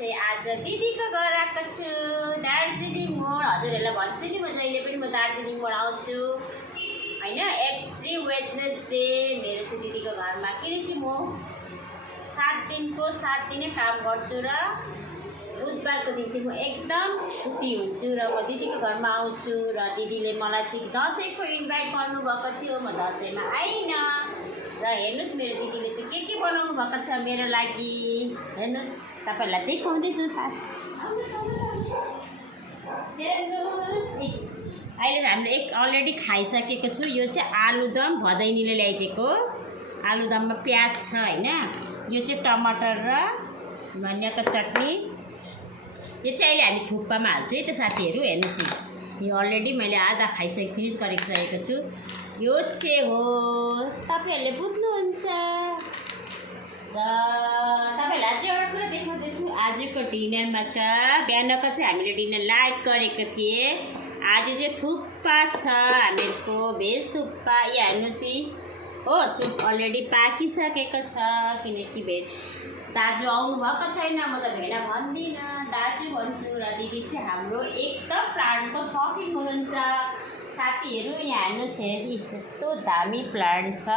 चाहिँ आज दिदीको घर आएको छु दार्जिलिङ मोड। हजुरहरूलाई भन्छु नि म जहिले पनि म दार्जिलिङ मोड आउँछु होइन, एभ्री वेडनेसडे मेरो चाहिँ दिदीको घरमा, किनकि म 7 दिनको 7 दिनै काम गर्छु र बुधबारको दिन चाहिँ म एकदम छुट्टी हुन्छु र म दिदीको घरमा आउँछु। र दिदीले मलाई चाहिँ दसैँको इन्भाइट गर्नुभएको थियो, म दसैँमा आइनँ। र हेर्नुहोस् मेरो दिदीले चाहिँ के बनाउनु भएको छ मेरो लागि, हेर्नुहोस् तपाईँहरूलाई देखाउँदैछु साथ। हेर्नुहोस् अहिले हामीले अलरेडी खाइसकेको छु। यो चाहिँ आलुदम भदैनीले ल्याइदिएको आलुदममा प्याज छ होइन, यो चाहिँ टमाटर र धनियाँको चटनी। यो चाहिँ अहिले हामी थुक्पामा हाल्छु है त साथीहरू। हेर्नुहोस् यो अलरेडी मैले आधा फिनिस गरिसकेको छु। यो चाहिँ हो तपाईँहरूले बुझ्नुहुन्छ। र तपाईँहरूलाई अझै एउटा कुरा देखाउँदैछु, आजको डिनरमा छ। बिहानको चाहिँ हामीले डिनर लाइट गरेको थिएँ, आज चाहिँ थुक्पा छ हामीहरूको, भेज थुक्पा। यहाँ हेर्नुहोस् हो, सुप अलरेडी पाकिसकेको छ, किनकि दाजु आउनुभएको छैन। म त भेना भन्दिनँ, दाजु भन्छु। र दिदी चाहिँ हाम्रो एकदम प्लान्टको सौकिन हुनुहुन्छ साथीहरू। यहाँ हेर्नुहोस् यस्तो दामी प्लान्ट छ।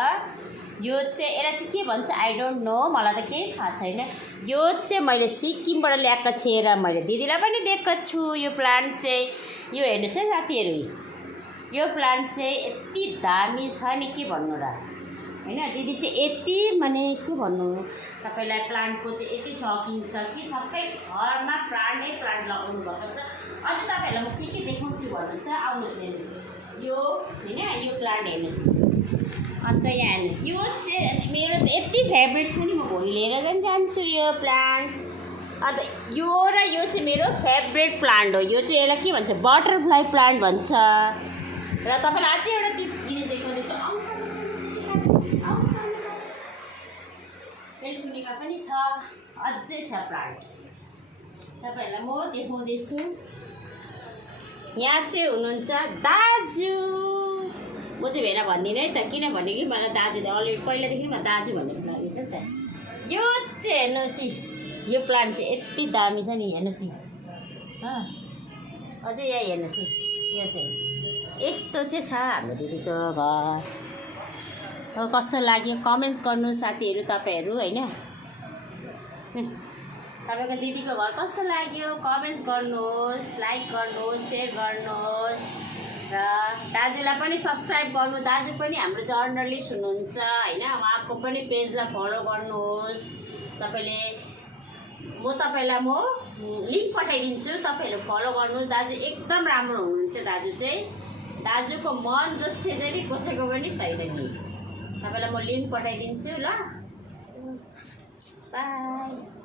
यो चाहिँ यसलाई चाहिँ के भन्छ आई डोन्ट नो, मलाई त केही थाहा छैन। यो चाहिँ मैले सिक्किमबाट ल्याएको थिएँ र मैले दिदीलाई पनि दिएको छु। यो प्लान्ट चाहिँ यो हेर्नुहोस् है साथीहरू, यो प्लान्ट चाहिँ यति दामी छ नि के भन्नु र होइन। दिदी चाहिँ यति माने के भन्नु तपाईँलाई, प्लान्टको चाहिँ यति सौकिन छ कि सबै घरमा प्लान्ट लगाउनु भएको छ। अझ तपाईँहरूलाई म के देखाउँछु भन्नुहोस् त, आउनुहोस् हेर्नुहोस् यो होइन, यो प्लान्ट हेर्नुहोस्। अन्त यहाँ हेर्नुहोस् यो चाहिँ मेरो त यति फेभरेट छ नि, म भोलि लिएर पनि जान्छु यो प्लान्ट। अन्त यो र यो चाहिँ मेरो फेभरेट प्लान्ट हो। यो चाहिँ यसलाई के भन्छ, बटरफ्लाई प्लान्ट भन्छ। र तपाईँलाई अझै एउटा जिनिस देखाउँदैछु, बेलकुनीमा पनि छ, अझै छ प्लान्ट। तपाईँहरूलाई म देखाउँदैछु। यहाँ चाहिँ हुनुहुन्छ दाजु। म चाहिँ भेना भन्दिनँ है त, किनभने कि मलाई दाजुले अलरेडी पहिलादेखि म दाजु भनेको लाग्यो त त। यो चाहिँ हेर्नुहोस् यो प्लान्ट चाहिँ यति दामी छ नि, हेर्नुहोस् अझै यहाँ हेर्नुहोस् यो चाहिँ यस्तो चाहिँ छ हाम्रो दिदीको घर। कस्तो लाग्यो कमेन्ट्स गर्नु साथीहरू तपाईँहरू होइन। तपाईँको दिदीको घर कस्तो लाग्यो कमेन्ट्स गर्नुहोस्, लाइक गर्नुहोस्, सेयर गर्नुहोस्। र दाजुलाई पनि सब्सक्राइब गर्नु, दाजु पनि हाम्रो जर्नलिस्ट हुनुहुन्छ होइन, उहाँको पनि पेजलाई फलो गर्नुहोस् तपाईँले। तपाईँलाई म लिङ्क पठाइदिन्छु, तपाईँहरू फलो गर्नु। दाजु एकदम राम्रो हुनुहुन्छ। दाजु चाहिँ दाजुको मन जस्तै चाहिँ नि कसैको पनि छैन नि। तपाईँलाई म लिङ्क पठाइदिन्छु ल, बाई।